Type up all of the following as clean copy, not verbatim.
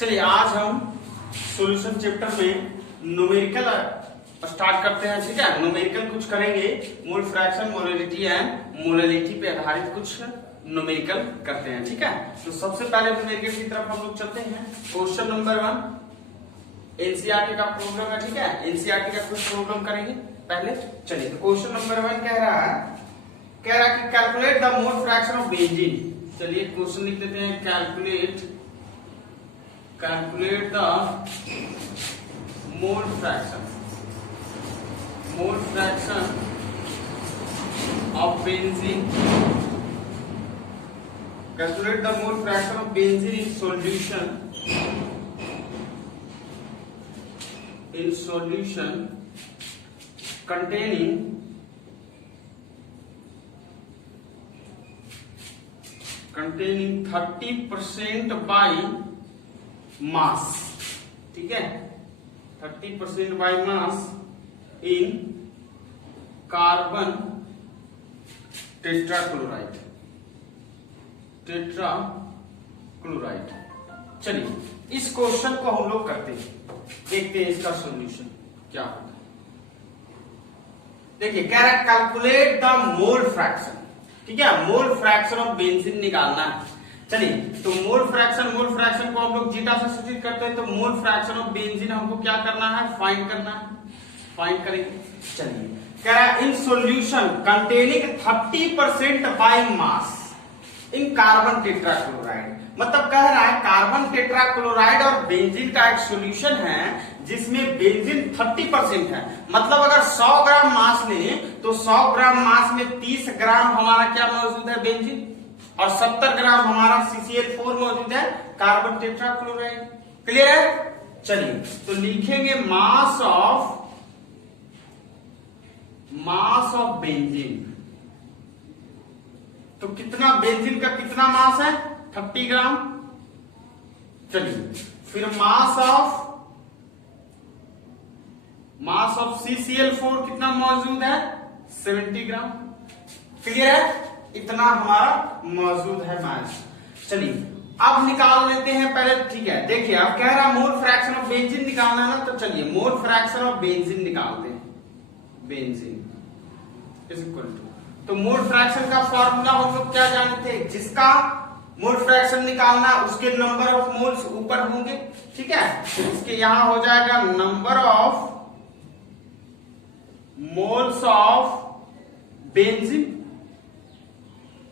चलिए आज हम सॉल्यूशन चैप्टर में न्यूमेरिकल स्टार्ट करते हैं। ठीक है, न्यूमेरिकल कुछ करेंगे, mole fraction, molality and molality पे आधारित कुछ न्यूमेरिकल करते हैं। ठीक है, तो सबसे पहले न्यूमेरिकल की तरफ हम लोग चलते हैं। क्वेश्चन नंबर 1 एनसीईआरटी का प्रॉब्लम है। ठीक है, एनसीईआरटी का कुछ प्रॉब्लम करेंगे पहले। चलिए, तो क्वेश्चन नंबर 1 कह रहा है कि calculate the mole fraction of benzene. चलिए क्वेश्चन लिख देते हैं, calculate the mole fraction of benzene. Calculate the mole fraction of benzene in solution containing 30% by mass। ठीक है, 30% by mass in carbon tetrachloride. चलिए इस क्वेश्चन को हम लोग करते हैं, देखते हैं इसका सॉल्यूशन क्या होगा। देखिए कह रहा है कैलकुलेट द मोल फ्रैक्शन। ठीक है, मोल फ्रैक्शन ऑफ बेंजीन निकालना है। चलिए, तो मोल फ्रैक्शन को हम लोग जीटा से सूचित करते हैं, तो मोल फ्रैक्शन ऑफ बेंजीन हमको क्या करना है, फाइंड करना है। फाइंड करेंगे। चलिए कह रहा है in solution containing 30% by mass in carbon tetrachloride. मतलब कह रहा है कार्बन टेट्राक्लोराइड और बेंजीन का एक सॉल्यूशन है जिसमें बेंजीन 30% है। मतलब अगर 100 ग्राम मास लें तो 100 ग्राम मास में 30 ग्राम हमारा क्या मौजूद है, बेंजीन, और 70 ग्राम हमारा CCl4 मौजूद है, कार्बन टेट्राक्लोराइड। क्लियर है? चलिए तो लिखेंगे मास ऑफ बेंजीन। तो कितना बेंजीन का कितना मास है, 30 ग्राम। चलिए फिर मास ऑफ CCl4 कितना मौजूद है, 70 ग्राम। क्लियर है? इतना हमारा मौजूद है मास। चलिए अब निकाल लेते हैं पहले। ठीक है, देखिए अब कह रहा मोल फ्रैक्शन ऑफ बेंजीन निकालना है ना, तो चलिए मोल फ्रैक्शन ऑफ बेंजीन निकालते हैं। बेंजीन इज इक्वल टू, तो मोल फ्रैक्शन का फॉर्मूला हम लोग क्या जानते हैं, जिसका मोल फ्रैक्शन निकालना उसके नंबर ऑफ मोल्स ऊपर होंगे। ठीक है, तो इसके यहां हो जाएगा number of moles of benzene,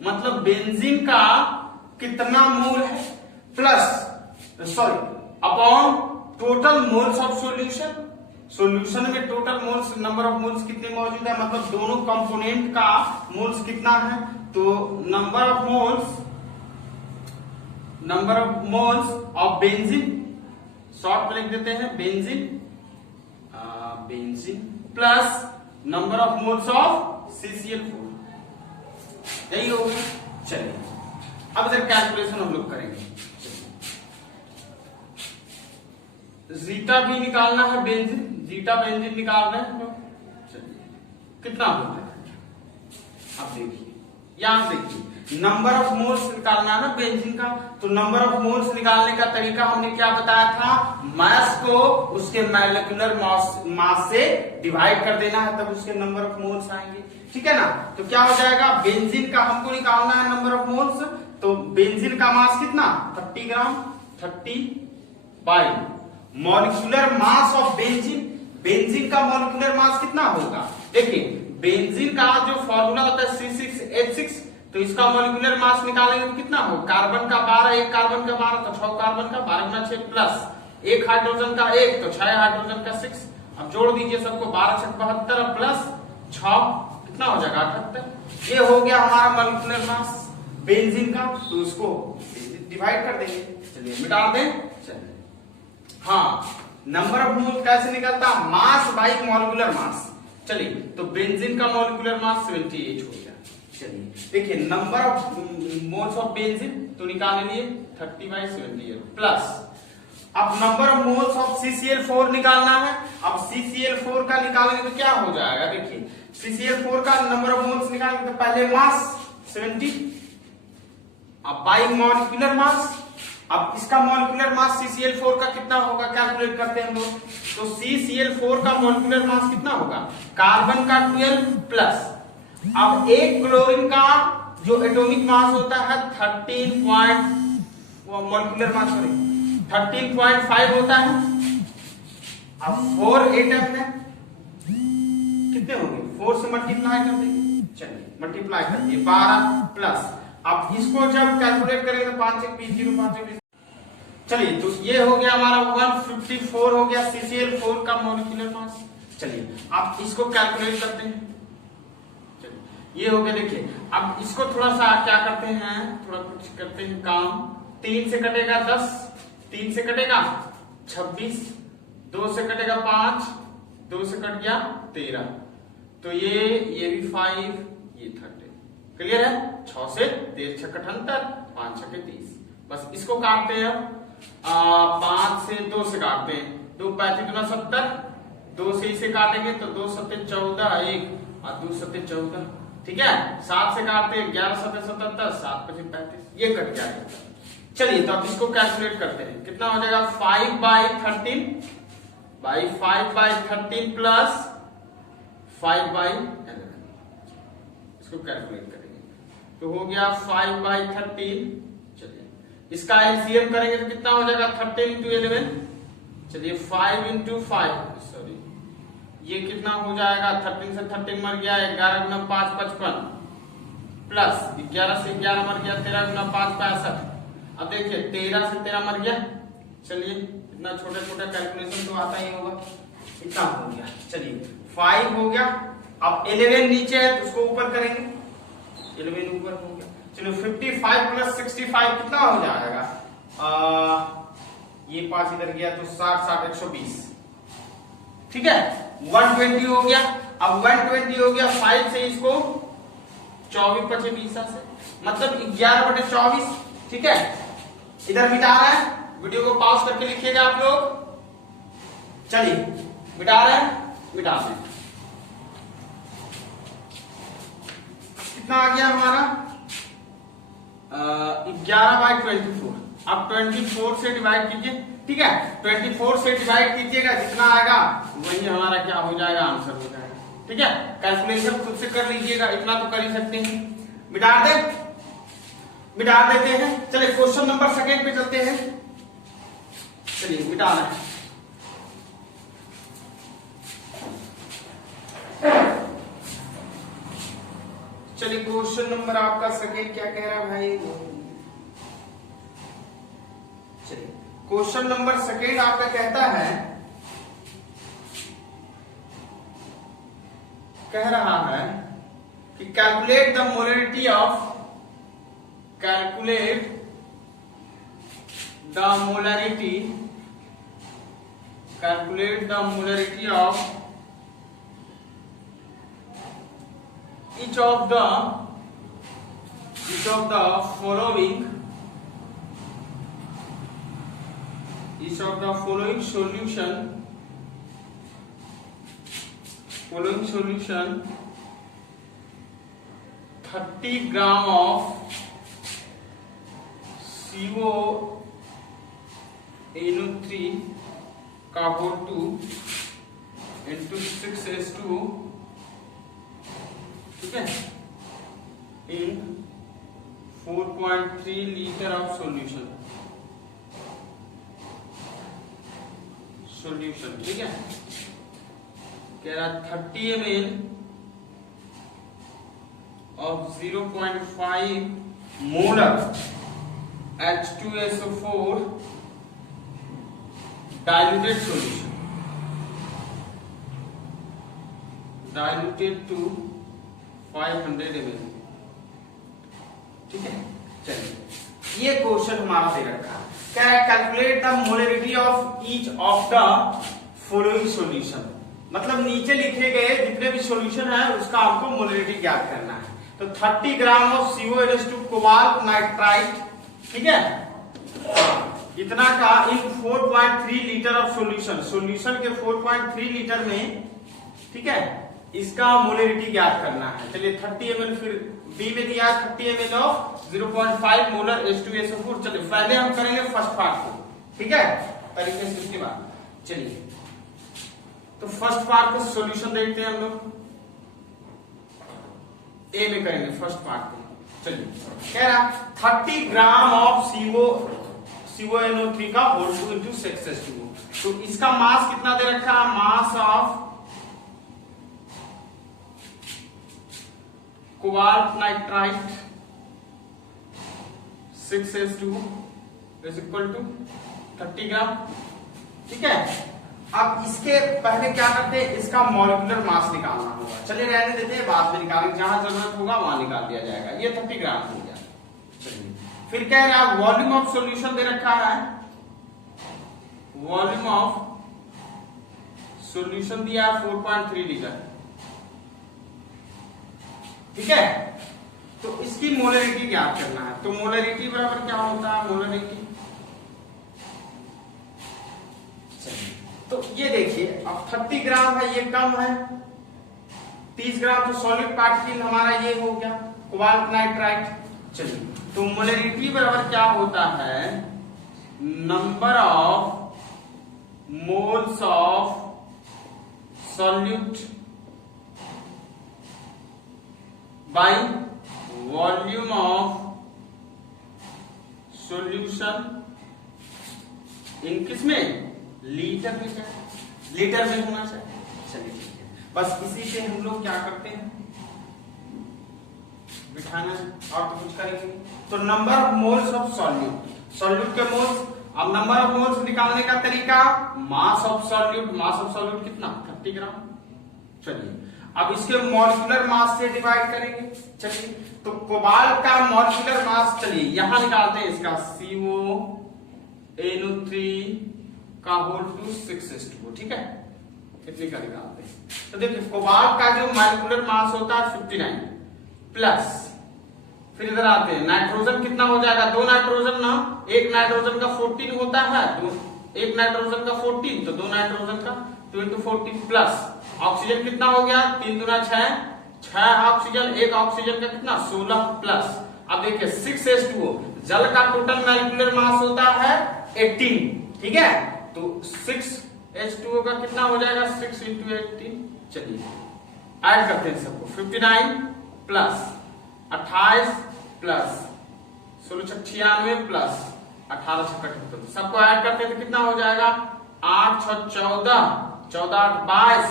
मतलब बेंजीन का कितना मोल है, plus upon total moles of solution. Solution में total moles, number of moles कितने मौजूद है, मतलब दोनों कंपोनेंट का मोल्स कितना है। तो number of moles of benzene, short में लिख देते हैं benzene plus number of moles of CCl4, यही होगा। चलिए अब इधर कैलकुलेशन हम लोग करेंगे। जीटा भी निकालना है, बेंजीन निकाल रहे हैं। चलिए कितना होता है, अब देखिए यहां देखिए नंबर ऑफ मोल्स निकालना है ना बेंजीन का। तो नंबर ऑफ मोल्स निकालने का तरीका हमने क्या बताया था, मास को उसके मॉलिक्यूलर मास से डिवाइड कर देना है, तब उसके नंबर ऑफ मोल्स आएंगे। ठीक है ना, तो क्या हो जाएगा, बेंजीन का हमको निकालना है नंबर ऑफ मोल्स। तो बेंजीन का मास कितना, 30 ग्राम, 30 by molecular mass of benzene का मॉलिक्यूलर मास कितना होगा। देखिए बेंजीन का जो फॉर्मूला होता है C6H6, तो इसका मॉलिक्यूलर मास निकालेंगे तो कितना हो, कार्बन का 12, एक कार्बन का 12, तो 6 कार्बन का 12 गुना 6 प्लस एक हाइड्रोजन का 1, तो 6 हाइड्रोजन का 6। अब जोड़ दीजिए सबको, 12 6 72 प्लस 6 कितना हो जाएगा, 78। ये हो गया हमारा मॉलिक्यूलर मास बेंजीन का, तो उसको डिवाइड कर देंगे। चलिए मिटा दें। चलिए हाँ, नंबर ऑफ मोल कैसे निकलता, मास बाई मॉलिक्यूलर मास। चलिए तो बेंजीन का मॉलिक्यूलर मास 78 हो गया। चलिए देखिए number of moles of benzene तो निकाल लिए 30/78 प्लस अब number of moles of CCl4 निकालना है। अब CCl4 का निकालेंगे तो क्या हो जाएगा, देखिए CCl4 का नंबर ऑफ मोल्स निकालेंगे तो पहले मास 70, अब बाई मॉलिक्यूलर मास अब इसका मॉलिक्यूलर मास CCl4 का कितना होगा, कैलकुलेट करते हैं हम लोग। तो CCl4 का मॉलिक्यूलर मास कितना होगा, कार्बन का 12 प्लस, अब एक क्लोरीन का जो एटॉमिक मास होता है 13 मास 13.5 होता है। अब 4 एटम है, कितने होंगे, 4 से मल्टीप्लाई कर देंगे, चलिए मल्टीप्लाई करिए 12 प्लस, अब इसको जब कैलकुलेट करेंगे तो 5 1 20 0 5 1 20। चलिए तो ये हो गया हमारा 154 हो गया CCl4 का मॉलिक्यूलर मास। चलिए अब इसको कैलकुलेट करते हैं, चलिए ये हो गया। देखिए अब इसको थोड़ा सा क्या करते हैं, थोड़ा कुछ करते हैं काम। 3 से कटेगा 10, 3 से कटेगा 26, 2 से कटेगा 5, 2 से कट गया 13, तो ये भी 5, ये 30, क्लियर है। 6 से 13 6 78, 5 6 30, बस इसको काटते हैं। 5 से 2 से काटते हैं, 2 35 गुना 70, 2 से इसे काटेंगे तो 2 7 14 1 और 2 7 14, ठीक है। 7 से काटते हैं 11 7 77, 7 5 35, ये कट जाएगा। चलिए तो अब इसको कैलकुलेट करते हैं, कितना हो जाएगा 5/13 प्लस 5/11, इसको कैलकुलेट करेंगे तो हो गया 5/13। चलिए इसका एलसीएम करेंगे तो कितना हो जाएगा 13 × 11, चलिए 5 × 5, सॉरी ये कितना हो जाएगा, 13 से 13 मर गया, 11 × 5 55 प्लस 11 से 11 मर गया, 13 × 5 65। अब देखिए 13 से 13 मर गया, चलिए इतना छोटा छोटा कैलकुलेशन तो आता ही होगा, इतना हो गया। चलिए 5 हो गया, अब 11 नीचे है तो उसको ऊपर करेंगे, 11 ऊपर हो गया। चलो 55 प्लस 65 कितना हो जाएगा, ये 5 इधर गया तो 60 60 120, ठीक है। 120 हो गया, अब 120 हो गया 5 से इसको 24 25 20 से, मतलब 11/24, ठीक है। इधर मिटा रहा है, वीडियो को पॉज करके लिखिएगा आप लोग। चलिए मिटा रहे हैं, मिटा दें, कितना आ गया हमारा 11/24। अब 24 से डिवाइड कीजिए, ठीक है। 24 से डिवाइड कीजिएगा, जितना आएगा वही हमारा क्या हो जाएगा, आंसर हो जाएगा, ठीक है। कैलकुलेशन खुद से कर लीजिएगा, इतना तो कर ही सकते हैं। मिटा देते हैं। चलिए क्वेश्चन नंबर 2 पे चलते हैं, चलिए मिटा रहे हैं। चलिए क्वेश्चन नंबर आपका 2 क्या कह रहा है भाई, चलिए क्वेश्चन नंबर 2 आपका कहता है, कह रहा है कि calculate the molarity of of each of the following solution 30 gram of CO NO3 का whole 2 into 6H2, ठीक है, in 4.3 liter of solution, ठीक है। कह रहा 30 ml of 0.5 molar H2SO4 diluted solution, diluted to 500 ml, ठीक है। चलिए ये क्वेश्चन हमारा दे रखा है, क्या है, calculate the molarity of each of the following solution, मतलब नीचे लिखे गए जितने भी सॉल्यूशन है उसका आपको मोलरिटी ज्ञात करना है। तो 30 gram of CONH2 cobalt nitrite, ठीक है, इतना का इन 4.3 लीटर ऑफ सॉल्यूशन के 4.3 लीटर में, ठीक है, इसका मोलरिटी ज्ञात करना है। चलिए 30 ml, फिर बी में दिया 30 ml ऑफ 0.5 मोलर H2SO4। चलिए पहले हम करेंगे फर्स्ट पार्ट को, ठीक है, तरीके से। उसके बाद चलिए तो फर्स्ट पार्ट का सॉल्यूशन देखते हैं हम लोग। ए में करेंगे फर्स्ट पार्ट को। चलिए कह रहा 30 ग्राम ऑफ CONO3 का होल 2 इंटू 6H2O। तो इसका मास कितना दे रखा है, mass of cobalt nitrite 6H2O is equal to 30 gram, ठीक है। अब इसके पहले क्या करते हैं, इसका मॉलिक्यूलर मास निकालना होगा। चलिए रहने देते हैं, बाद में निकालेंगे, जहां जरूरत होगा वहां निकाल दिया जाएगा। ये 30 ग्राम हो गया। चलिए फिर कह रहा है वॉल्यूम ऑफ सॉल्यूशन दे रखा है, वॉल्यूम ऑफ सॉल्यूशन दिया है 4.3 लीटर, ठीक है। तो इसकी मोलरिटी ज्ञात करना है। तो मोलरिटी बराबर क्या होता है, मोलरिटी, तो ये देखिए अब 30 ग्राम है, ये कम है, 30 ग्राम तो सॉलिड पार्टिकल हमारा ये हो गया कोबाल्ट नाइट्राइट। चलिए तो मोलरिटी बराबर क्या होता है, number of moles of solute by volume of solution इन किसमें, लीटर में, लीटर में होना चाहिए। चलिए ठीक है, बस इसी से हम लोग क्या करते हैं, बिठाना है, और तो कुछ करेंगे। तो number of moles of solute, solute के मोल्स। अब नंबर ऑफ मोल्स निकालने का तरीका, mass of solute, mass of solute कितना, 30 ग्राम। चलिए अब इसके मॉलिक्यूलर मास से डिवाइड करेंगे। चलिए तो कोबाल्ट का मॉलिक्यूलर मास, चलिए यहां निकालते हैं इसका CONO3 का होल टू 6H2O, ठीक है, कितने का निकालते हैं। तो देखिए कोबाल्ट का जो मॉलिक्यूलर मास होता है 59 प्लस, फिर इधर आते हैं नाइट्रोजन कितना हो जाएगा, 2 नाइट्रोजन ना, एक नाइट्रोजन का 14 होता है, एक नाइट्रोजन का 14, तो 2 नाइट्रोजन का 2 into 14 प्लस ऑक्सीजन कितना हो गया, 3 दूना 6 ऑक्सीजन, एक ऑक्सीजन का कितना 16 प्लस। अब देखिए 6H2O, जल का टोटल मॉलिक्यूलर मास होता है 18, ठीक है, तो 6H2O का कितना हो जाएगा, 6 into 18। चलिए ऐड करते हैं सबको, 59 प्लस 28 प्लस 16 96 प्लस 18 76, सबको ऐड करते हैं तो कितना हो जाएगा, 8 6 14, 14 8 22,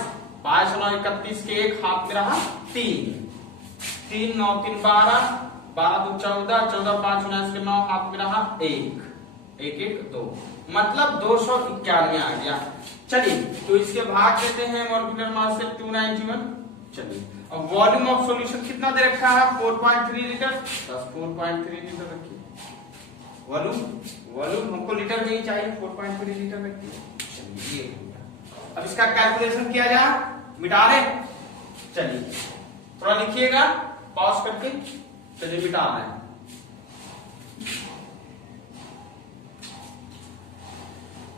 22 9 31 के एक हाथ में रहा 3, 3 9 3 12, 12 2 14, 14 5 19 के 9 हाथ में रहा 1 1 1 2, मतलब 291 आ गया। चलिए तो इसके भाग देते हैं मॉलिक्यूलर मास से 291। चलिए अब वॉल्यूम ऑफ सॉल्यूशन कितना दे रखा है, 4.3 लीटर, बस 4.3 लीटर रखिए। वॉल्यूम हमको लीटर में ही चाहिए, 4.3 लीटर रखिए। चलिए ये हो गया। अब इसका कैलकुलेशन किया जाए, मिटा दे। चलिए थोड़ा लिखिएगा पॉज करके, चलिए मिटा रहे हैं।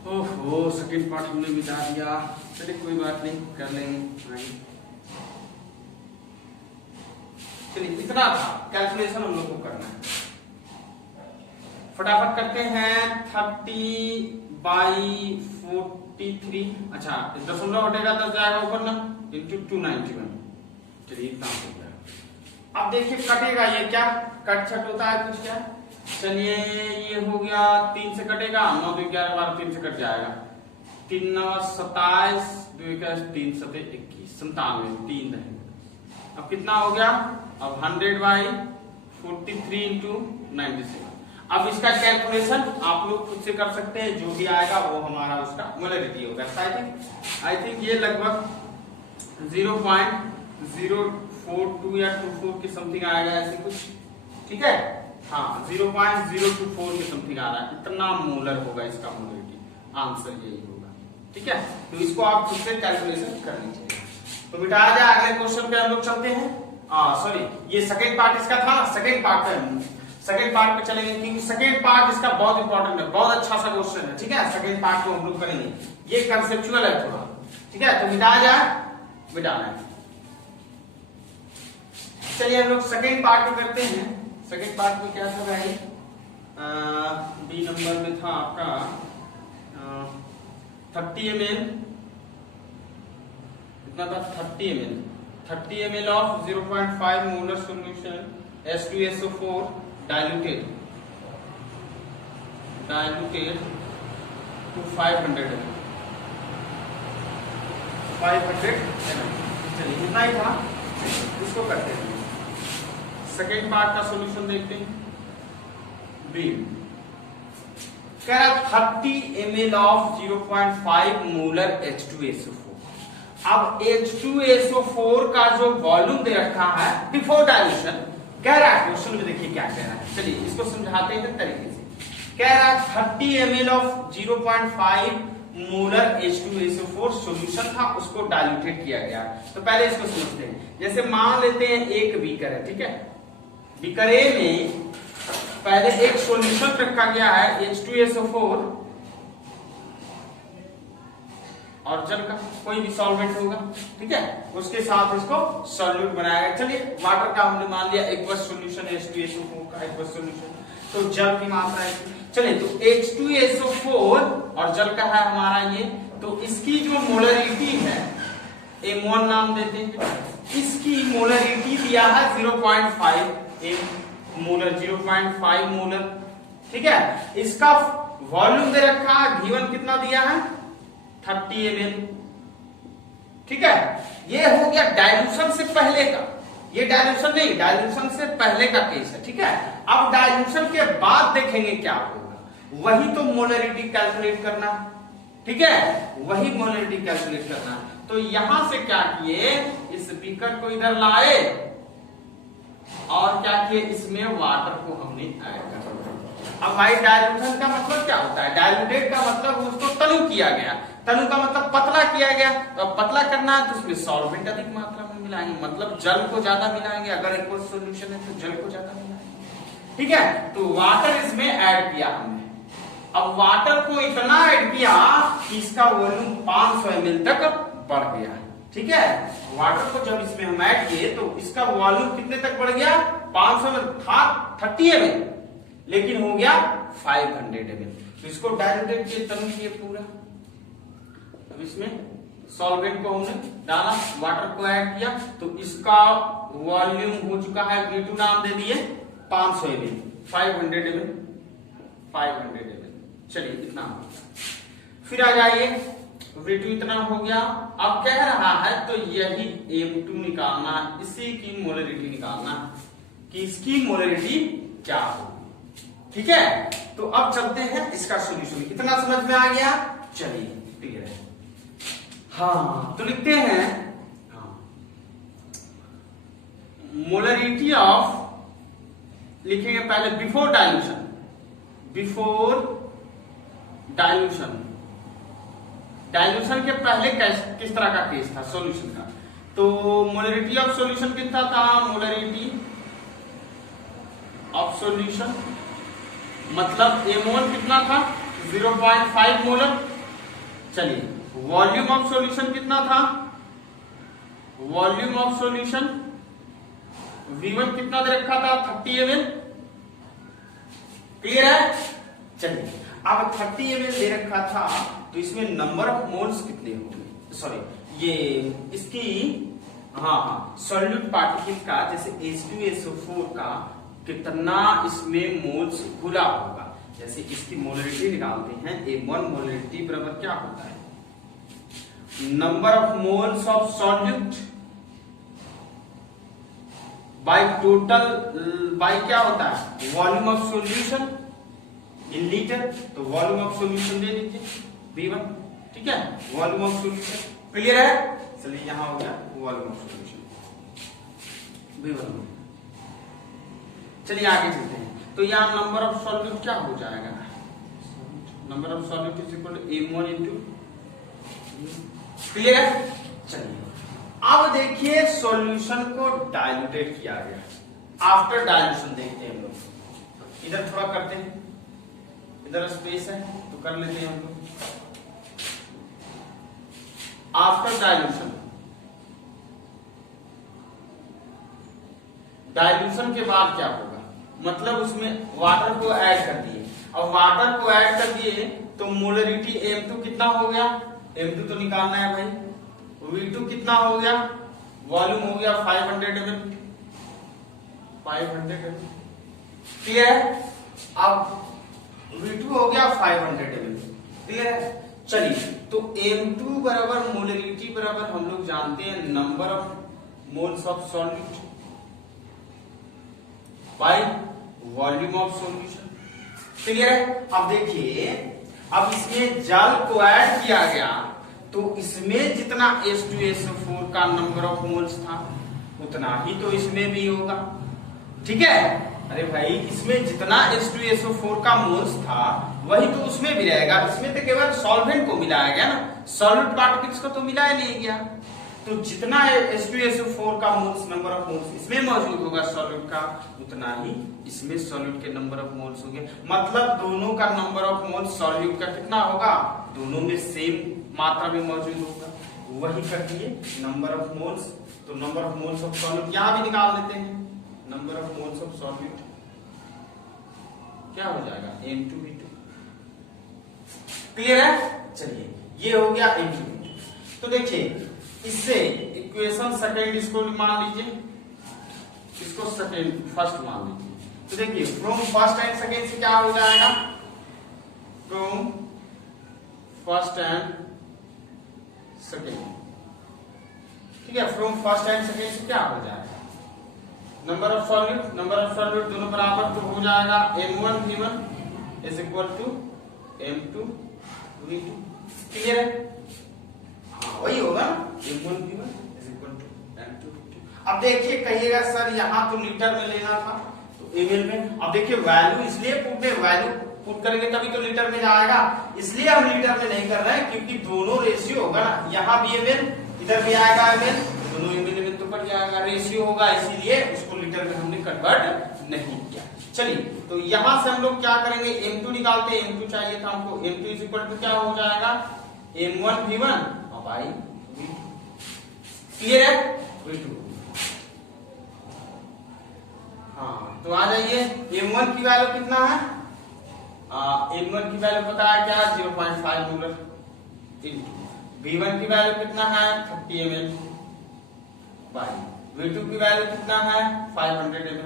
ओहो सेकंड पार्ट हमने मिटा दिया, चलिए कोई बात नहीं, कर लेंगे। चलिए इतना था कैलकुलेशन हम लोग को करना है, फटाफट करते हैं। 30/43, अच्छा 0 हटेगा 10 जाएगा ऊपर ना, इंटू 291। चलिए इतना हो गया। अब देखिए कटेगा ये क्या, कट छट होता है कुछ क्या। चलिए ये हो गया, 3 से कटेगा, 9 2 11 12 3 से कट जाएगा, 3 9 27, 2 1 3 7 21 97, 3 रहेगा। अब कितना हो गया, अब 100/43 इंटू 97। अब इसका कैलकुलेशन आप लोग खुद से कर सकते हैं, जो भी आएगा वो हमारा उसका मोलरिटी होगा। आई थिंक ये लगभग 0.042 या 24 के समथिंग आएगा, ऐसे कुछ, ठीक है, हाँ 0.024 के समथिंग आ रहा है, इतना मोलर होगा इसका मोलरिटी, आंसर यही होगा, ठीक है। तो इसको आप खुद से कैलकुलेशन कर लीजिए। तो बिठाया जाए, अगले क्वेश्चन पे हम लोग चलते हैं। सॉरी ये सेकेंड पार्ट इसका था, सेकेंड पार्ट पे चलेंगे, क्योंकि सेकेंड पार्ट इसका बहुत इंपॉर्टेंट है, बहुत अच्छा सा क्वेश्चन है, ठीक है। सेकेंड पार्ट को हम लोग करेंगे, ये कंसेप्चुअल है थोड़ा, ठीक है। तो मिटाया जाए, मिटाना है। चलिए हम लोग सेकेंड पार्ट में करते हैं। सेकेंड पार्ट में क्या था भाई, बी नंबर में था आपका 30 ml, कितना था 30 ml of 0.5 molar solution H2SO4 diluted to 500 ml। चलिए इतना ही था, इसको करते हैं। सेकेंड पार्ट का सॉल्यूशन देखते हैं। बी कह रहा 30 ml ऑफ 0.5 मोलर H2SO4। अब H2SO4 का जो वॉल्यूम दे रखा है बिफोर डाइल्यूशन, कह रहा है क्वेश्चन में, देखिए क्या कह रहा है, चलिए इसको समझाते हैं तरीके से। कह रहा है 30 ml of 0.5 molar H2SO4 solution था, उसको डाइल्यूटेड किया गया। तो पहले इसको समझते हैं। जैसे मान लेते हैं एक बीकर है, ठीक है, बीकर ए में पहले एक सॉल्यूशन रखा गया है H2SO4 और जल का कोई भी सॉल्वेंट होगा, ठीक है, उसके साथ इसको सॉल्यूट बनाया गया। चलिए वाटर का हमने मान लिया एक्वस सॉल्यूशन H2SO4 का एक्वस सॉल्यूशन, तो जल की मात्रा है। चलिए तो H2SO4 और जल का है हमारा ये, तो इसकी जो मोलरिटी है M1 नाम देते हैं, इसकी मोलरिटी दिया है 0.5 मोलर, 0.5 मोलर, ठीक है। इसका वॉल्यूम दे रखा है, गिवन कितना दिया है 30 ml, ठीक है। ये हो गया डाइल्यूशन से पहले का, ये डाइल्यूशन नहीं, डाइल्यूशन से पहले का केस है, ठीक है। अब डाइल्यूशन के बाद देखेंगे क्या होगा, वही तो मोलरिटी कैलकुलेट करना, ठीक है, वही मोलरिटी कैलकुलेट करना। तो यहां से क्या किए, इस बीकर को इधर लाए और क्या किए, इसमें वाटर को हमने ऐड कर दिया। अब भाई डाइल्यूशन का मतलब क्या होता है, डाइल्यूटेड का मतलब उसको तनु किया गया, तनु का मतलब पतला किया गया। तो पतला करना है तो उसमें सॉल्वेंट अधिक मात्रा में मिलाएंगे, मतलब जल को ज्यादा मिलाएंगे। अगर एक सॉल्यूशन है तो जल को ज्यादा मिलाएंगे, ठीक है। तो वाटर इसमें ऐड किया हमने। अब वाटर को इतना ऐड किया कि इसका वॉल्यूम 500 ml तक बढ़ गया, ठीक है। वाटर को जब इसमें हम ऐड किए तो इसका वॉल्यूम कितने तक बढ़ गया, 500 में था 30 ml, लेकिन हो गया 500 ml। तो इसको डाइल्यूटेड किए, तनु किए पूरा। अब इसमें सॉल्वेंट को हमने डाला, वाटर को ऐड किया, तो इसका वॉल्यूम हो चुका है, V2 नाम दे दिए 500 ml, 500 ml, 500 ml। चलिए इतना हो गया। फिर आ जाइए, V2 इतना हो गया। अब कह रहा है तो यही M2 निकालना, इसी की मोलरिटी निकालना कि इसकी मोलरिटी क्या होगी, ठीक है। तो अब चलते हैं इसका सॉल्यूशन। कितना समझ में आ गया, चलिए क्लियर है। हाँ तो लिखते हैं, मोलरिटी ऑफ, लिखेंगे पहले before dilution, before dilution, dilution के पहले किस तरह का केस था सॉल्यूशन का। तो मोलरिटी ऑफ सॉल्यूशन कितना था, मोलरिटी ऑफ सॉल्यूशन मतलब M1 कितना था 0.5 मोलर। चलिए वॉल्यूम ऑफ सॉल्यूशन कितना था, वॉल्यूम ऑफ सॉल्यूशन V1 कितना दे रखा था 30 ml, क्लियर है। चलिए अब 30 ml दे रखा था, तो इसमें नंबर ऑफ मोल्स कितने होंगे, सॉरी ये इसकी, हाँ सॉल्यूट पार्टिकल का, जैसे H2SO4 का कितना इसमें मोल्स घुला होगा। जैसे इसकी मोलरिटी निकालते हैं, M1 मोलरिटी बराबर क्या होता है, number of moles of solute by total, by क्या होता है volume of solution in litre. तो वॉल्यूम ऑफ सॉल्यूशन दे दीजिए V1, ठीक है, वॉल्यूम ऑफ सॉल्यूशन, क्लियर है। चलिए यहां हो गया वॉल्यूम ऑफ सॉल्यूशन V1। चलिए आगे चलते हैं। तो यहां नंबर ऑफ सॉल्यूट क्या हो जाएगा, number of solute is equal to M1 into, क्लियर है। चलिए अब देखिए सॉल्यूशन को डाइल्यूटेड किया गया। आफ्टर डाइल्यूशन देखते हैं हम लोग, इधर थोड़ा करते हैं, इधर स्पेस है तो कर लेते हैं हम लोग। आफ्टर डाइल्यूशन डाइल्यूशन के बाद क्या होगा, मतलब उसमें वाटर को ऐड कर दिए। अब वाटर को ऐड कर दिए तो मोलरिटी M2 कितना हो गया, M2 तो निकालना है भाई, V2 कितना हो गया, वॉल्यूम हो गया 500 ml, 500 ml, क्लियर है। अब V2 हो गया 500 ml, क्लियर है। चलिए तो M2 बराबर मोलरिटी बराबर हम लोग जानते हैं number of moles of solute by volume of solution, clear है। अब देखिए, अब इसमें जल को ऐड किया गया तो इसमें जितना H2SO4 का नंबर ऑफ मोल्स था उतना ही तो इसमें भी होगा, ठीक है। अरे भाई, इसमें जितना H2SO4 का मोल्स था वही तो उसमें भी रहेगा, इसमें तो केवल सॉल्वेंट को मिलाया गया ना, सॉल्यूट पार्टिकल्स को तो मिलाया नहीं गया। तो जितना H2SO4 का मोल्स, नंबर ऑफ मोल्स इसमें मौजूद होगा सॉल्यूट का, उतना ही इसमें सॉल्यूट के नंबर ऑफ मोल्स होंगे। मतलब दोनों का नंबर ऑफ मोल्स सॉल्यूट का कितना होगा, दोनों में सेम मात्रा में मौजूद होगा। वही करती है नंबर ऑफ मोल्स, तो number of moles of solute यहां भी निकाल लेते हैं। Number of moles of solute क्या हो जाएगा, M2V2, क्लियर है। चलिए ये हो गया M2V2। तो देखिए इससे इक्वेशन सेकंड इसको मान लीजिए, इसको सेकंड फर्स्ट मान लीजिए। तो देखिए फ्रॉम फर्स्ट एंड सेकंड से क्या हो जाएगा, फ्रॉम फर्स्ट एंड सेकंड, ठीक है। फ्रॉम फर्स्ट एंड सेकंड से क्या हो जाएगा, number of solute, number of solute दोनों बराबर तो हो जाएगा M1V1 is equal to M2V2, clear है। वही होगा M1V1 is equal to M2V2। अब देखिए कहिएगा सर यहाँ तो लीटर में लेना था तो ml में, अब देखिए वैल्यू इसलिए वैल्यू पुट करेंगे तभी तो लीटर में जाएगा, इसलिए हम लीटर में नहीं कर रहे हैं क्योंकि दोनों रेशियो होगा ना, यहाँ भी ml इधर भी आएगा ml, दोनों ml तो कट जाएगा, रेशियो होगा, इसीलिए उसको लीटर में हमने कन्वर्ट नहीं किया। चलिए तो यहां से हम लोग क्या करेंगे, M2 निकालते हैं, M2 चाहिए था हमको, M2 इज इक्वल टू क्या हो जाएगा, M1V1 बाई V2, क्लियर है, V2। हाँ तो आ जाइए, M1 की वैल्यू कितना है, M1 की वैल्यू पता है क्या, 0.5 मोलर, V1 की वैल्यू कितना है 30 ml बाई V2 की वैल्यू कितना है 500 ml,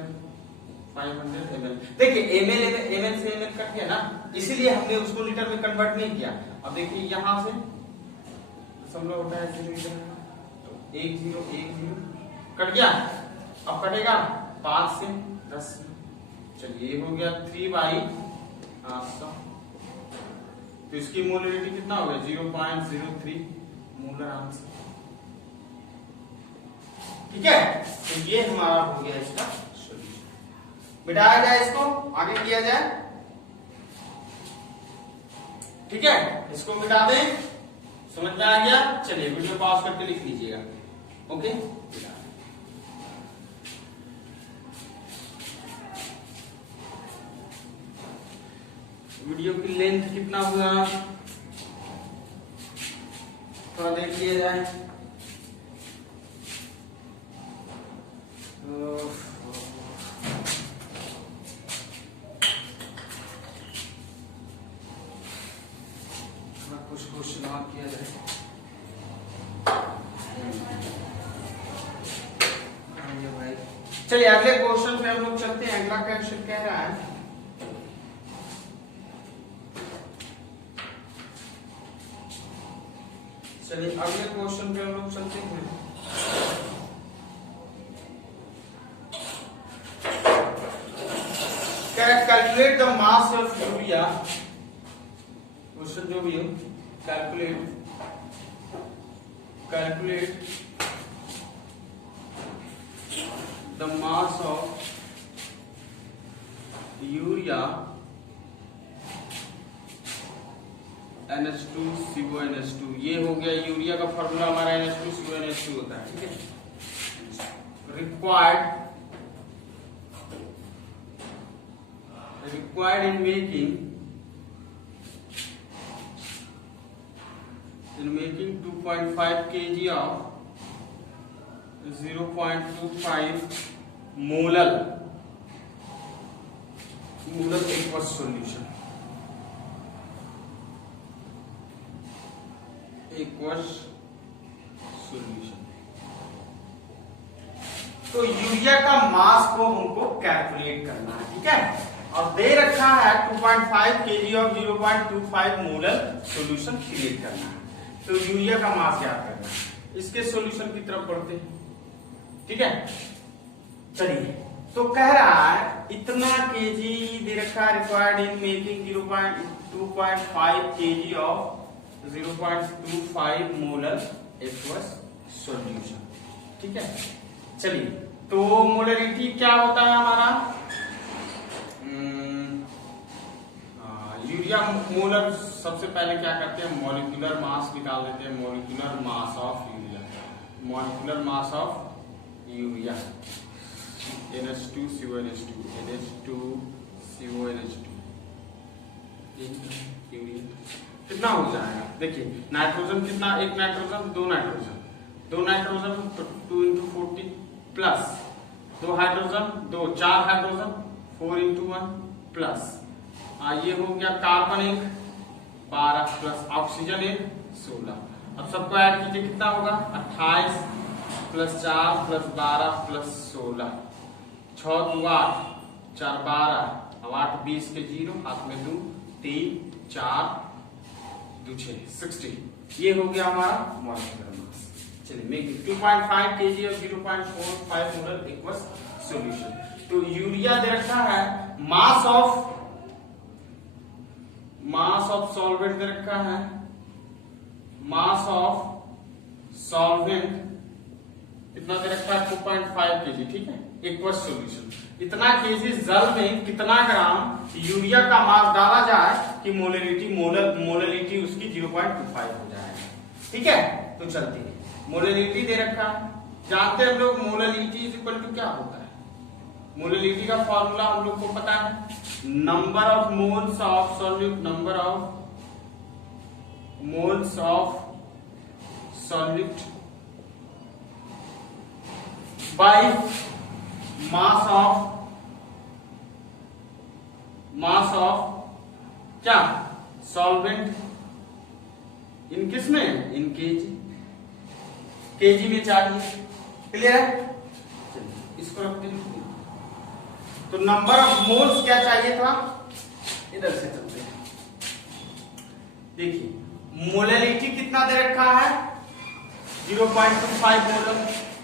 500 ml। देखिए ml से ml कट गया ना, इसीलिए हमने उसको लीटर में कन्वर्ट नहीं किया। अब देखिए यहां से दशमलव होता है 0 तो 1 0 1 0 कट गया, अब कटेगा 5 से 10। चलिए हो गया 3/800, तो इसकी मोलरिटी कितना हो गया 0.03 मोलर आंसर, ठीक है। तो ये हमारा हो गया इसका सॉल्यूशन। मिटाया जाए इसको, आगे किया जाए, ठीक है, इसको मिटा दें, समझ में आ गया। चलिए वीडियो पॉज करके लिख लीजिएगा, ओके। वीडियो की लेंथ कितना हुआ थोड़ा देख लिया जाए। कुछ क्वेश्चन और किया जाए। भाई चलिए अगले क्वेश्चन पे हम लोग चलते हैं। अगला क्वेश्चन कह रहा है, चलिए अगले क्वेश्चन पे हम लोग चलते हैं। Calculate the mass of urea, question जो भी हो, calculate the mass of urea NH2CO NH2, ये हो गया यूरिया का फॉर्मूला हमारा NH2CO NH2 होता है, ठीक है। Required in making 2.5 kg of 0.25 molal aqueous solution, aqueous solution. तो यूरिया का मास को हमको कैलकुलेट करना है, ठीक है। और दे रखा है 2.5 kg और 0.25 मोलर सॉल्यूशन क्रिएट करना है। तो यूरिया का मास याद करना है, इसके सॉल्यूशन की तरफ बढ़ते हैं, ठीक है। चलिए, तो कह रहा है इतना केजी दे रखा है required in making 2.5 kg of 0.25 molar aqueous solution, ठीक है। चलिए, तो मोलरिटी क्या होता है हमारा, यूरिया मोलर, सबसे पहले क्या करते हैं, मॉलिक्यूलर मास निकाल देते हैं, molecular mass of urea, molecular mass of urea NH2 CONH2 NH2 CONH2 urea कितना हो जाएगा, देखिए नाइट्रोजन कितना, एक नाइट्रोजन, दो नाइट्रोजन, दो नाइट्रोजन तो 2 into 40 प्लस दो हाइड्रोजन, दो चार हाइड्रोजन 4 into 1 प्लस ये हो गया कार्बन एक 12 प्लस ऑक्सीजन एक 16। अब सबको ऐड कीजिए, कितना होगा 28 प्लस 4 प्लस 12 प्लस 16, 6 2 8 4 12, अब 8 20 के 0, हाथ में 2 3 4 2 6 60। ये हो गया हमारा मॉलिक्यूलर मास। चलिए, मेक 2.5 kg और 0.45 मोलर एक्वस सॉल्यूशन। तो यूरिया दे रखा है, मास ऑफ सॉल्वेंट दे रखा है, मास ऑफ सॉल्वेंट कितना दे रखा है 2.5 kg, ठीक है, एक्वस सॉल्यूशन। इतना केजी जल में कितना ग्राम यूरिया का मास डाला जाए कि मोलरिटी उसकी 0.25 हो जाए, ठीक है। तो चलती है, मोलरिटी दे रखा है, जानते हैं हम लोग मोलरिटी इज इक्वल टू क्या होता है, मोलरिटी का फॉर्मूला हम लोग को पता है, number of moles of solute, number of moles of solute by mass of क्या सॉल्वेंट इन किस में, इन केजी में चाहिए, क्लियर है। इसको रखते हैं, तो नंबर ऑफ मोल्स क्या चाहिए था, इधर से चलते हैं। देखिए मोलरिटी कितना दे रखा है 0.25 मोलर,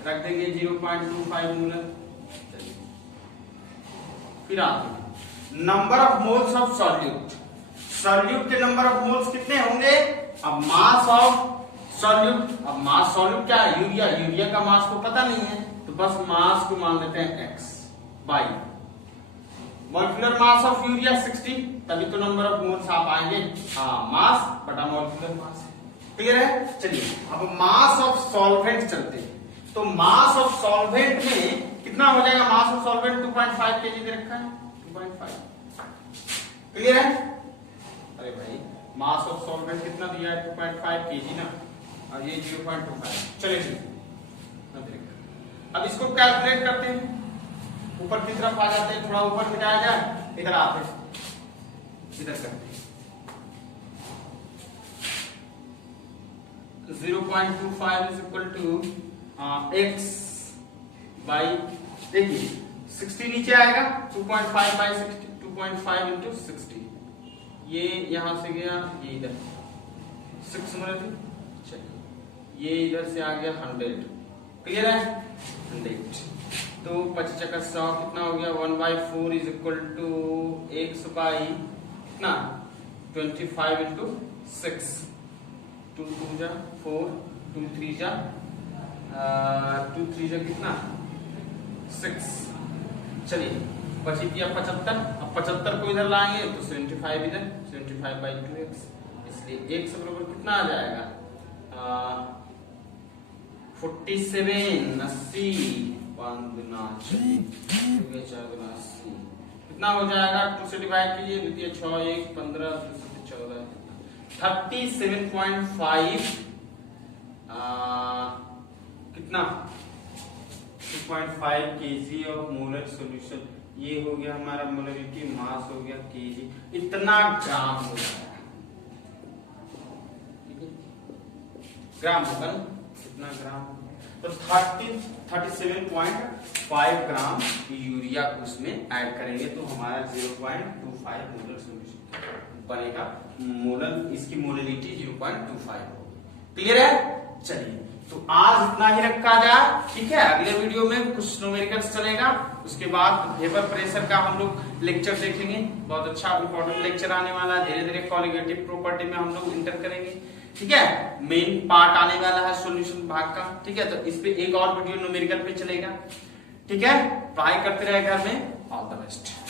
रख देंगे 0.25 मोलर। फिर आते हैं number of moles of solute, solute के नंबर ऑफ मोल्स कितने होंगे, अब मास ऑफ सॉल्यूट, अब मास सॉल्यूट क्या है, यूरिया का मास को पता नहीं है, तो बस मास को मान लेते हैं x by molecular mass of urea 60, तभी तो नंबर ऑफ मोल्स आप आएंगे, मास बटा मॉलिक्यूलर मास, क्लियर है। चलिए, अब मास ऑफ सॉल्वेंट चलते हैं, तो मास ऑफ सॉल्वेंट में कितना हो जाएगा, मास ऑफ सॉल्वेंट 2.5 kg दे रखा है, 2.5, क्लियर है। अरे भाई, मास ऑफ सॉल्वेंट कितना दिया है 2.5 kg ना, और ये 0.25, चलिए अब इसको कैलकुलेट करते हैं, ऊपर की तरफ आ जाते हैं, थोड़ा ऊपर मिटाया जाए, इधर आते हैं, इधर करते हैं 0.25 is equal to x by, देखिए 60 नीचे आएगा, 2.5 बाई 60, 2.5 इंटू 60, ये यहां से गया, ये इधर 6 मिनट, ये इधर से आ गया 100, क्लियर है, 100, तो 25 का 100 कितना हो गया, 1/4 is equal to x by कितना 25 इंटू 6, 2 2 जा 4, 2 3 जा 2 3 जा कितना 6, चलिए बची दिया 75, अब 75 को इधर लाएंगे तो 75 इधर, 75/2x, इसलिए x बराबर कितना आ जाएगा 47, 80, 5 गुना 4 कितना हो जाएगा, 2 से डिवाइड कीजिए, द्वितीय 6 1 15 14, 37.5 कितना 2.5 kg ऑफ मोलर सॉल्यूशन, ये हो गया हमारा मोलरिटी, मास हो गया केजी, इतना ग्राम हो जाएगा, ग्राम होगा ना, इतना ग्राम, तो 37.5 ग्राम यूरिया उसमें ऐड करेंगे तो हमारा 0.25 मोलर सॉल्यूशन बनेगा। मोलर, इसकी मोलरिटी 0.25 होगी। क्लियर है? चलिए, तो आज इतना ही रखा जाए, ठीक है। अगले वीडियो में कुछ न्यूमेरिकल्स चलेगा, उसके बाद वेपर प्रेशर का हम लोग लेक्चर देखेंगे, बहुत अच्छा इंपॉर्टेंट लेक्चर आने वाला है। धीरे धीरे कॉलिगेटिव प्रॉपर्टी में हम लोग इंटर करेंगे, ठीक है। मेन पार्ट आने वाला है सॉल्यूशन भाग का, ठीक है। तो इस पे एक और वीडियो न्यूमेरिकल पे चलेगा, ठीक है। ट्राई करते रहे घर में। All the best.